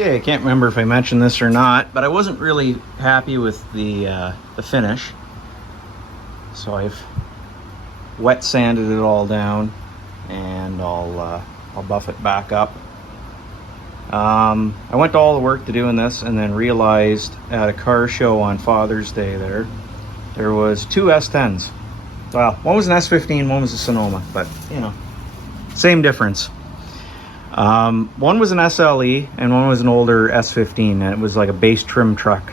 Okay, I can't remember if I mentioned this or not, but I wasn't really happy with the finish. So I've wet sanded it all down, and I'll buff it back up. I went to all the work to doing this, and then realized at a car show on Father's Day there was two S10s. Well, one was an S15, one was a Sonoma, but you know, same difference. One was an SLE and one was an older S15, and it was like a base trim truck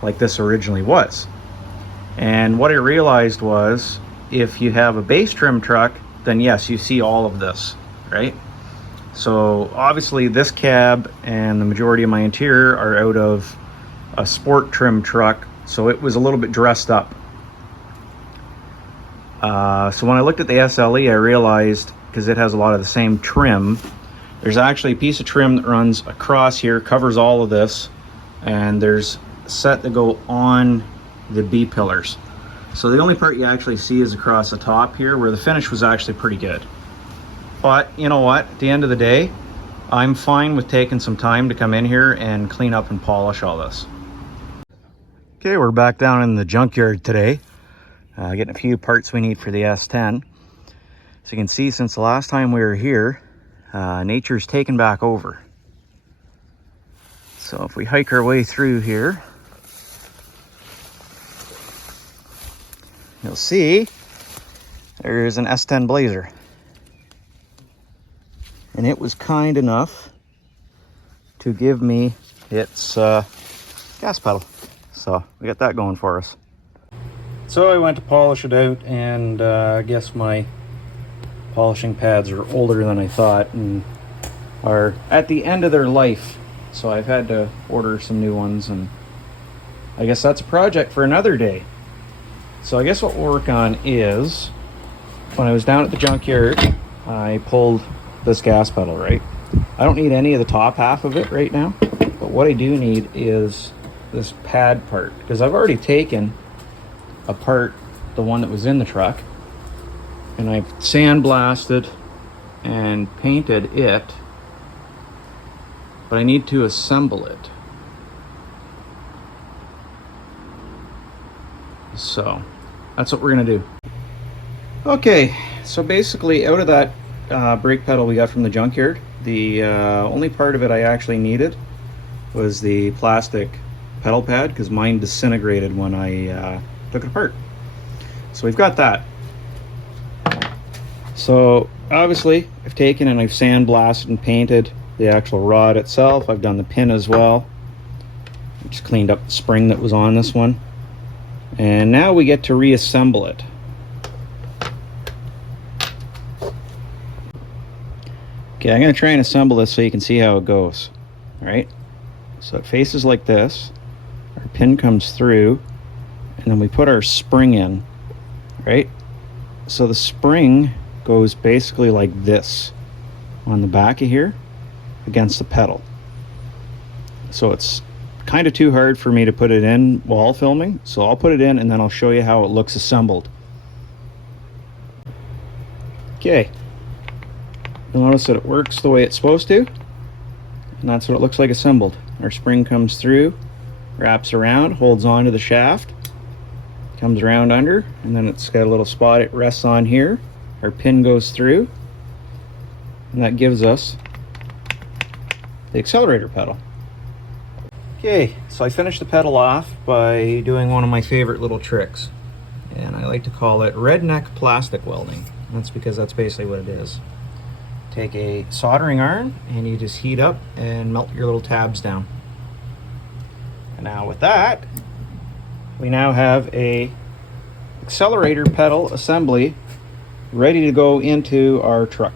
like this originally was. And what I realized was, if you have a base trim truck, then yes, you see all of this, right? So obviously this cab and the majority of my interior are out of a sport trim truck, so it was a little bit dressed up. So when I looked at the SLE, I realized, because it has a lot of the same trim, there's actually a piece of trim that runs across here, covers all of this, and there's a set that go on the B-pillars. So the only part you actually see is across the top here, where the finish was actually pretty good. But you know what, at the end of the day, I'm fine with taking some time to come in here and clean up and polish all this. Okay, we're back down in the junkyard today, getting a few parts we need for the S10. So you can see, since the last time we were here, nature's taken back over. So if we hike our way through here, you'll see there's an S10 Blazer. And it was kind enough to give me its gas pedal. So we got that going for us. So I went to polish it out, and I guess my polishing pads are older than I thought and are at the end of their life. So I've had to order some new ones, and I guess that's a project for another day. So I guess what we'll work on is, when I was down at the junkyard, I pulled this gas pedal, right? I don't need any of the top half of it right now, but what I do need is this pad part, because I've already taken apart the one that was in the truck, and I've sandblasted and painted it, but I need to assemble it. So that's what we're gonna do. Okay, so basically, out of that brake pedal we got from the junkyard, the only part of it I actually needed was the plastic pedal pad, because mine disintegrated when I took it apart. So we've got that. So obviously I've taken and I've sandblasted and painted the actual rod itself. I've done the pin as well. Just cleaned up the spring that was on this one. And now we get to reassemble it. Okay, I'm going to try and assemble this so you can see how it goes. All right, so it faces like this. Our pin comes through, and then we put our spring in, right? So the spring goes basically like this on the back of here against the pedal. So it's kind of too hard for me to put it in while filming, so I'll put it in and then I'll show you how it looks assembled. Okay, you'll notice that it works the way it's supposed to, and that's what it looks like assembled. Our spring comes through, wraps around, holds on to the shaft, comes around under, and then it's got a little spot it rests on here. Our pin goes through, and that gives us the accelerator pedal. Okay, so I finished the pedal off by doing one of my favorite little tricks, and I like to call it redneck plastic welding. That's because that's basically what it is. Take a soldering iron and you just heat up and melt your little tabs down. And now with that, we now have a accelerator pedal assembly ready to go into our truck.